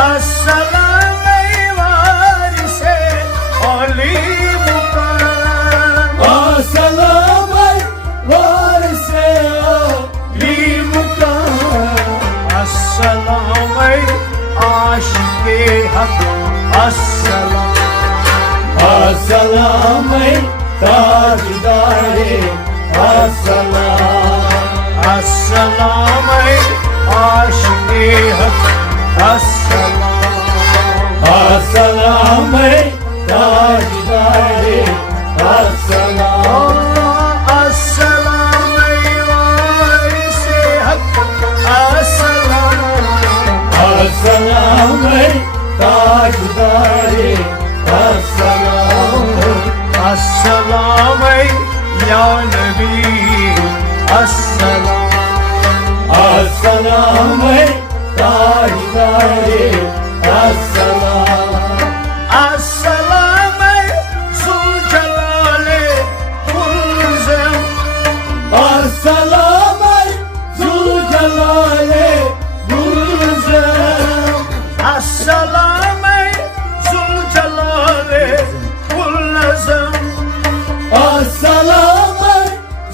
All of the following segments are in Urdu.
السلام وارث علی مقام السلام وارث علی مقام السلام عاشق حق السلام السلام تاجدار السلام السلام عاشق حق السلام السلام تاجدار السلام السلام وارث حق السلام السلام تاجدار السلام السلام یا نبی السلام السلام تاجدار السلام السلام ذوالجلال والعظم السلام ذوالجلال والعظم السلام ذوالجلال والعظم السلام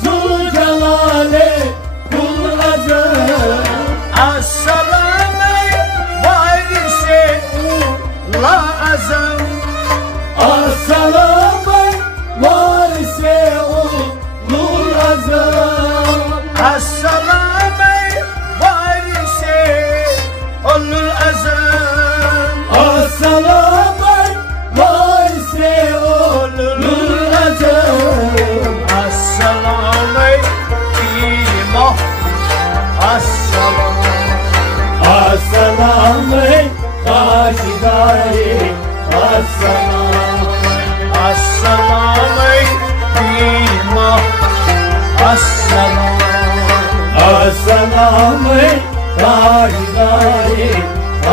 ذوالجلال والعظم السلام وارث لا أزم السلام وارث العظم السلام وارث الأزم السلام وارث العظم السلام إيمه السلام السلام تاجدار السلام السلام إيمه السلام السلام تاجدار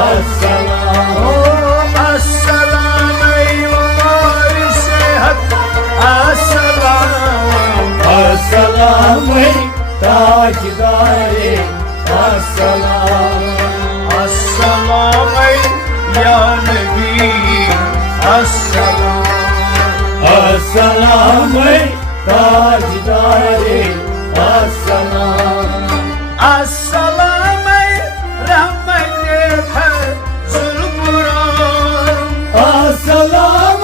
السلام السلام وارث حق السلام السلام تاجدار السلام السلام یا نبی السلام السلام تاجدار السلام السلام رحمت فضل قرآن السلام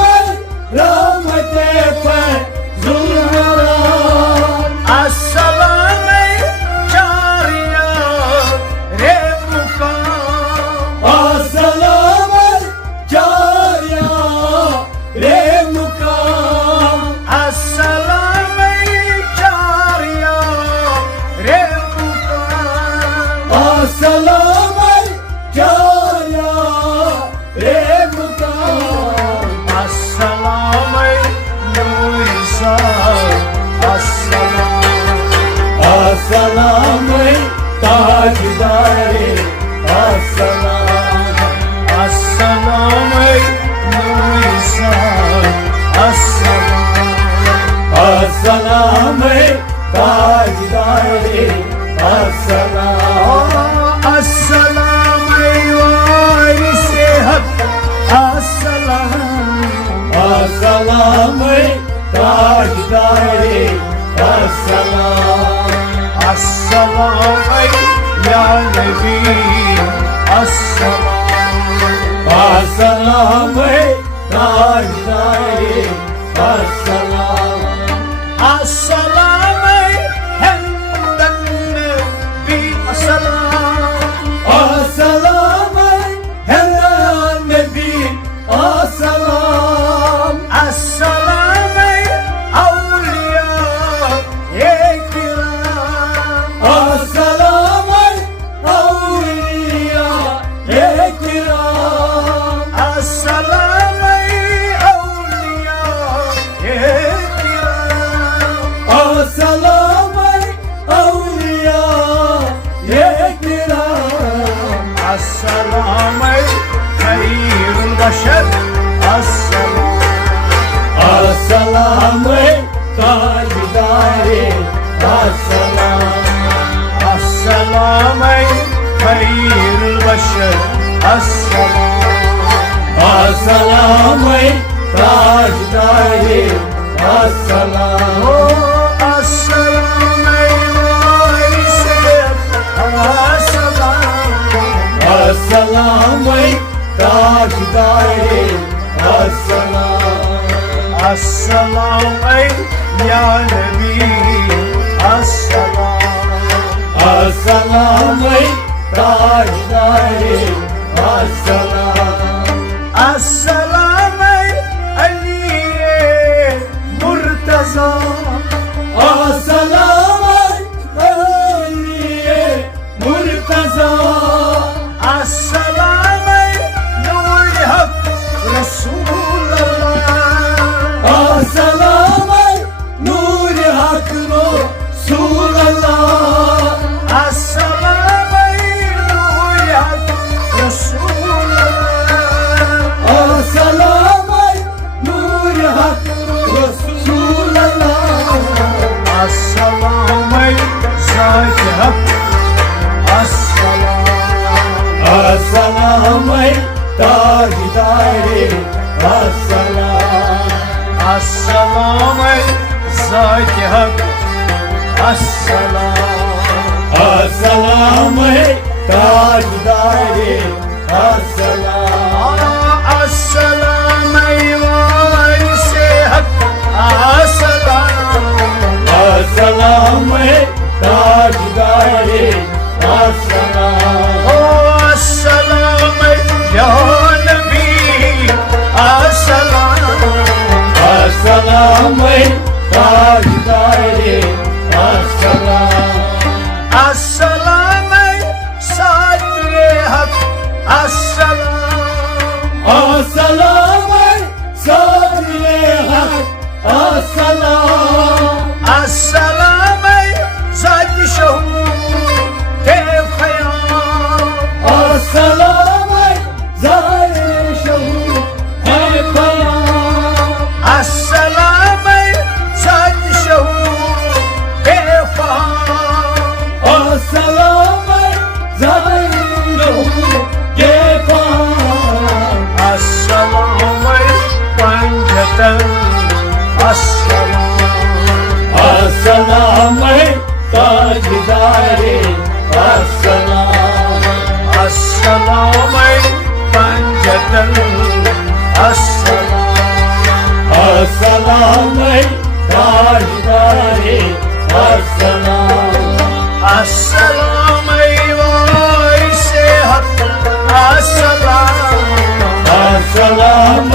رحمت فضل قرآن السلام جاریہ رے مقام السلام جاریہ رے مقام السلام جاریہ رے مقام السلام جاریہ رے مقام السلام نور سار السلام السلام تاجدار السلام السلام نور سار السلام السلام تاجدار السلام السلام وارث حق السلام السلام تاجدار السلام السلام یا نبی السلام السلام تاجدار السلام السلام عند النبي السلام السلام على النبي السلام السلام أولياء كرام السلام أولياء الكرام السلام أولياء كرام السلام أولياء الكرام السلام خير البشر السلام السلام تاجدار السلام السلام خير البشر السلام السلام تاجدار السلام السلام وارث السلام السلام تاجدار السلام السلام يا نبي السلام السلام تاجدار السلام السلام علي مرتضى السلام علي مرتضى السلام نور الحق رسول الله السلام نور حق رسول الله السلام نور الحق رسول الله السلام نور حق رسول الله السلام ذات حق السلام السلام تاجدار السلام السلام ذات حق السلام السلام تاجدار السلام السلام وارث حق السلام السلام تاجدار السلام السلام يا نبي السلام السلام تاجدار السلام السلام صدر حق السلام السلام صدر حق السلام السلام زاد شهود تفيام السلام زار شهود القيام السلام زاد شهود تفيام السلام زار شهود القيام السلام بنجة السلام السلام تاجدار السلام السلام بنجة السلام السلام تاجدار السلام السلام وارث حق السلام السلام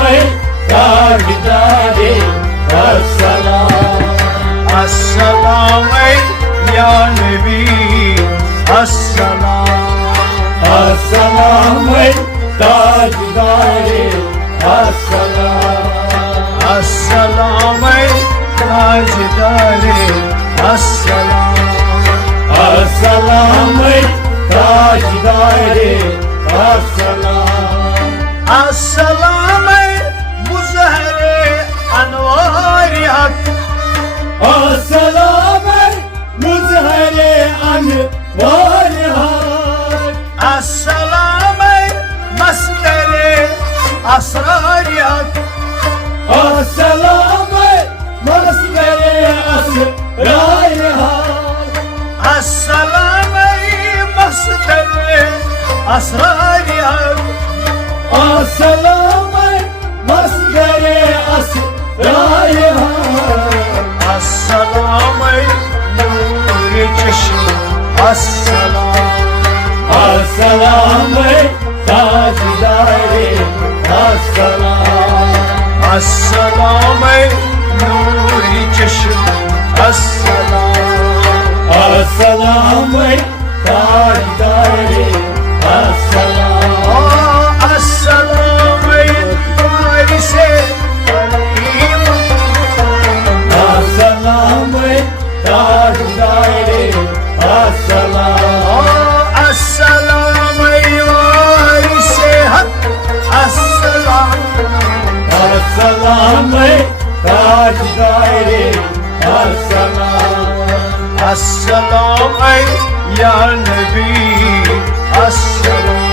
تاجدار السلام السلام يا نبي السلام السلام تاجدار السلام السلام تاجدار السلام السلام تاجدار السلام السلام مظهر انوار حق السلام مظهر انوار حق السلام مصدر اسرار حق السلام مصدر اسرار حق السلام مصدر اسرار حق السلام مصدر اسرار حق السلام نور چشم السلام السلام تاجدار السلام السلام نور چشم السلام السلام تاجدار السلام السلام وارث عليم السلام تاجدار السلام السلام وارث حق السلام السلام تاجدار السلام السلام يا نبي السلام